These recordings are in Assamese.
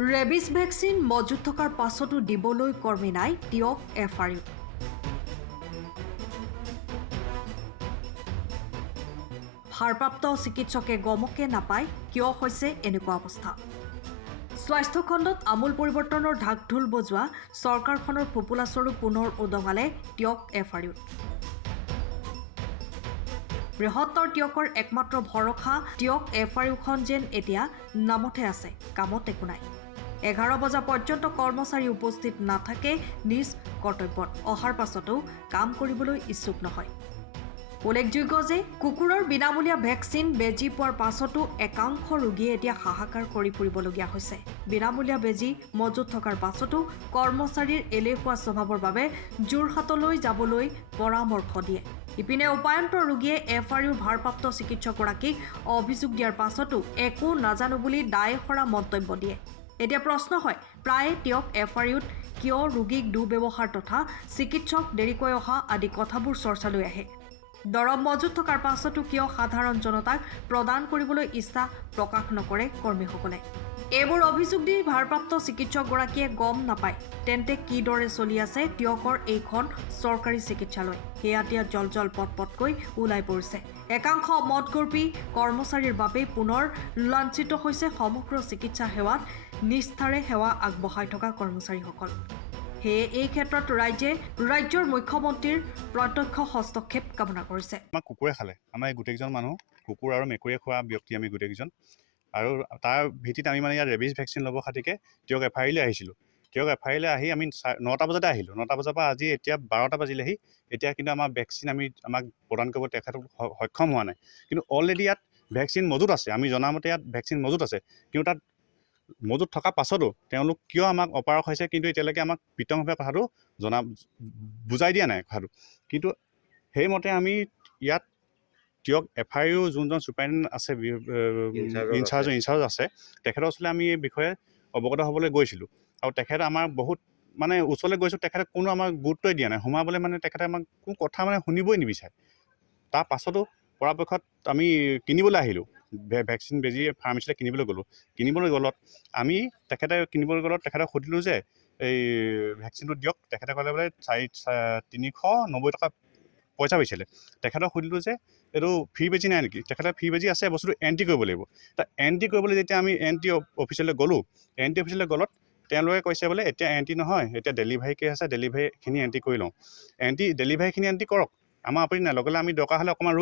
ৰেবিছ ভেকচিন মজুত থকাৰ পাছতো দিবলৈ কৰ্মী নাই টিয়ক এফআৰইউ। ভাৰপ্ৰাপ্ত চিকিৎসকে গমকে নাপায় কিয় হৈছে এনেকুৱা অৱস্থা। স্বাস্থ্য খণ্ডত আমূল পৰিৱৰ্তনৰ ঢাকঢোল বজোৱা চৰকাৰখনৰ ফোপোলাস্বৰূপ পুনৰ উদঙালে টিয়ক এফআৰইউ। বৃহত্তৰ টিয়কৰ একমাত্ৰ ভৰসা টিয়ক এফআৰইউখন যেন এতিয়া নামতহে আছে, কামত একো নাই। 11 বজা পৰ্যন্ত কৰ্মচাৰী উপস্থিত নাথাকে নিজ কৰ্তব্যত, অহাৰ পাছতো কাম কৰিবলৈ ইচ্ছুক নহয়। উল্লেখযোগ্য যে কুকুৰৰ বিনামূলীয়া ভেকচিন বেজী পোৱাৰ পাছতো একাংশ ৰোগীয়ে এতিয়া হাহাকাৰ কৰি ফুৰিবলগীয়া হৈছে। বিনামূলীয়া বেজী মজুত থকাৰ পাছতো কৰ্মচাৰীৰ এলেহুৱা স্বভাৱৰ বাবে যোৰহাটলৈ যাবলৈ পৰামৰ্শ দিয়ে। ইপিনে উপায়ন্ত ৰোগীয়ে এফআৰইউৰ ভাৰপ্ৰাপ্ত চিকিৎসকগৰাকীক অভিযোগ দিয়াৰ পাছতো একো নাজানো বুলি দায়সৰা মন্তব্য দিয়ে। এতিয়া প্ৰশ্ন হয়, প্ৰায়ে টিয়ক এফআৰইউত কিয় ৰোগীক দুৰ্ব্যৱহাৰ তথা চিকিৎসক দেৰিকৈ অহা আদি কথাবোৰ চৰ্চালৈ আহে। দৰৱ মজুত থকাৰ পাছতো কিয় সাধাৰণ জনতাক প্ৰদান কৰিবলৈ ইচ্ছা প্ৰকাশ নকৰে কৰ্মীসকলে। এইবোৰ অভিযোগ দি ভাৰপ্ৰাপ্ত চিকিৎসকগৰাকীয়ে গম নাপায় তেন্তে কিদৰে চলি আছে টিয়কৰ এইখন চৰকাৰী চিকিৎসালয়, সেয়া এতিয়া জলজল পটপটকৈ ওলাই পৰিছে। একাংশ মদগৰ্পী কৰ্মচাৰীৰ বাবে পুনৰ লাঞ্ছিত হৈছে সমগ্ৰ চিকিৎসা সেৱাত নিষ্ঠাৰে সেৱা আগবঢ়াই থকা কৰ্মচাৰীসকল। সেয়ে এই ক্ষেত্ৰত ৰাজ্যৰ মুখ্যমন্ত্ৰীৰ প্ৰত্যক্ষ হস্তক্ষেপ কামনা কৰিছে। আমাক কুকুৰে খালে, আমাৰ গোটেইকেইজন মানুহ কুকুৰ আৰু মেকুৰীয়ে খোৱা ব্যক্তি আমি গোটেইকেইজন, আৰু তাৰ ভিত্তিত আমি মানে ইয়াত ৰেবিছ ভেকচিন ল'ব খাতিকে টিয়ক এফআৰইউলৈ আহিছিলোঁ। টিয়ক এফআৰইউলৈ আহি আমি 9টা বজাতে আহিলোঁ। 9টা বজাৰ পৰা আজি এতিয়া 12টা বাজিলেহি। এতিয়া কিন্তু আমাৰ ভেকচিন আমাক প্ৰদান কৰিব তেখেতক সক্ষম হোৱা নাই। কিন্তু অলৰেডি ইয়াত ভেকচিন মজুত আছে, আমি জনামতে ইয়াত ভেকচিন মজুত আছে। কিন্তু তাত মজুত থকা পাছতো তেওঁলোক কিয় আমাক অপাৰক হৈছে কিন্তু এতিয়ালৈকে আমাক বিতংভাৱে কথাটো বুজাই দিয়া নাই কথাটো। কিন্তু সেইমতে আমি ইয়াত টিয়ক এফআৰইউ যোনজন ছুপাৰিণ্টেণ্ডেণ্ট আছে, ইনচাৰ্জ আছে, তেখেতৰ ওচৰলৈ আমি এই বিষয়ে অৱগত হ'বলৈ গৈছিলোঁ। আৰু তেখেতে আমাৰ বহুত মানে ওচৰলৈ গৈছোঁ, তেখেতে কোনো আমাক গুৰুত্বই দিয়া নাই। সোমাবলৈ মানে তেখেতে আমাক কোনো কথা মানে শুনিবই নিবিচাৰে। তাৰ পাছতো পৰাপক্ষত আমি কিনিবলৈ আহিলোঁ, ভেকচিন বেজী ফাৰ্মাচীলৈ কিনিবলৈ গ'লোঁ। আমি তেখেতক সুধিলোঁ যে এই ভেকচিনটো দিয়ক। তেখেতে ক'লে বোলে 390 টকা পইচা বিচাৰিলে। তেখেতক সুধিলোঁ যে এইটো ফ্ৰী বেজী নাই নেকি? তেখেতে ফ্ৰী বেজী আছে, বস্তুটো এণ্ট্ৰি কৰিব লাগিব। এণ্ট্ৰি কৰিবলৈ যেতিয়া আমি এণ্ট্ৰি অফিচলৈ গ'লোঁ, এণ্ট্ৰি অফিচলৈ গ'লত তেওঁলোকে কৈছে বোলে এতিয়া এণ্ট্ৰি নহয়, এতিয়া ডেলিভাৰী কেছ আছে, ডেলিভাৰীখিনি এণ্ট্ৰি কৰি লওঁ। ডেলিভাৰীখিনি এণ্ট্ৰি কৰক, আমাৰ আপত্তি নাই, লগে আমি দৰকাৰ হ'লে অকণমান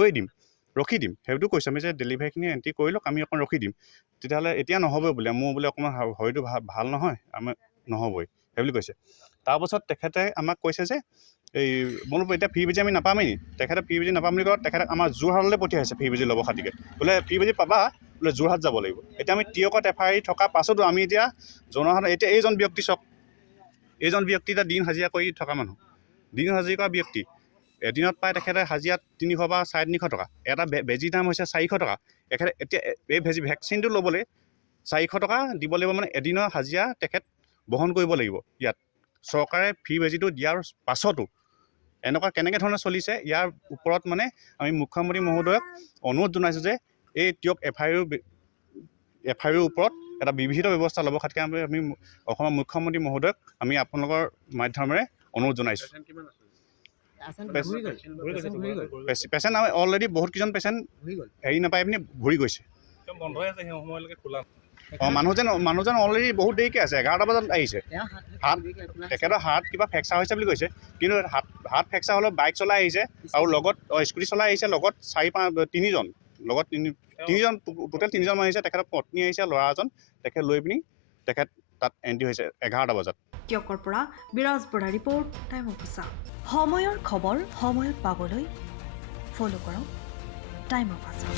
ৰখি দিম। সেইটো কৈছোঁ আমি যে ডেলিভাৰীখিনি এণ্ট্ৰি কৰি লওক, আমি অকণ ৰখি দিম। তেতিয়াহ'লে এতিয়া নহ'বই বোলে, মোৰ বোলে অকণমান শৰীৰটো ভাল নহয়, আমাৰ নহ'বই সেইবুলি কৈছে। তাৰপাছত তেখেতে আমাক কৈছে যে বোলো এতিয়া ফ্ৰী বেজী আমি নাপামেই নি? তেখেতে ফ্ৰী বেজী নাপাম বুলি কয়। তেখেতে আমাৰ যোৰহাটলৈ পঠিয়াইছে ফ্ৰী বেজী ল'ব খাতিকে। বোলে ফ্ৰী বেজী পাবা, বোলে যোৰহাট যাব লাগিব। এতিয়া আমি টিয়কত এফআৰই থকা পাছতো আমি এতিয়া এতিয়া এইজন ব্যক্তি চাওক, এইজন ব্যক্তি এতিয়া দিন হাজিৰা কৰি থকা মানুহ, দিন হাজিৰা কৰা ব্যক্তি। এদিনত পায় তেখেতে হাজিৰা 300 বা 350 টকা। এটা বেজীৰ দাম হৈছে 400 টকা। তেখেতে এতিয়া এই ভেকচিনটো ল'বলৈ 400 টকা দিব লাগিব, মানে এদিনৰ হাজিৰা তেখেত বহন কৰিব লাগিব। ইয়াত চৰকাৰে ফ্ৰী বেজীটো দিয়াৰ পাছতো এনেকুৱা কেনেকৈ ধৰণে চলিছে, ইয়াৰ ওপৰত মানে আমি মুখ্যমন্ত্ৰী মহোদয়ক অনুৰোধ জনাইছোঁ যে এই টিয়ক এফআৰইউৰ ওপৰত এটা বিহিত ব্যৱস্থা ল'ব খাতিকে আমি অসমৰ মুখ্যমন্ত্ৰী মহোদয়ক আমি আপোনালোকৰ মাধ্যমেৰে অনুৰোধ জনাইছোঁ। পেচেণ্ট অলৰেডি বহুত কেইজন পেচেণ্ট হেৰি নাপাই পিনি ঘূৰি গৈছে। মানুহজন অলৰেডি বহুত দেৰিকৈ আছে, 11টা বজাত আহিছে। তেখেতৰ হাত কিবা ফ্ৰেকচাৰ হৈছে বুলি কৈছে, কিন্তু হাত ফ্ৰেকচাৰ হ'লেও বাইক চলাই আহিছে আৰু লগত স্কুটি চলাই আহিছে, লগত 3জন টোটেল 3জন আহিছে। তেখেতৰ পত্নী আহিছে, ল'ৰা এজন, তেখেত লৈ পিনি তেখেত তাত এণ্ট্ৰি হৈছে 11টা বজাত। টিয়কৰ পৰা বিৰাজ বৰা ৰিপৰ্ট, টাইম অফ আছা। সময়ৰ খবৰ সময়ত পাবলৈ ফ'ল' কৰক টাইম অফ আছা।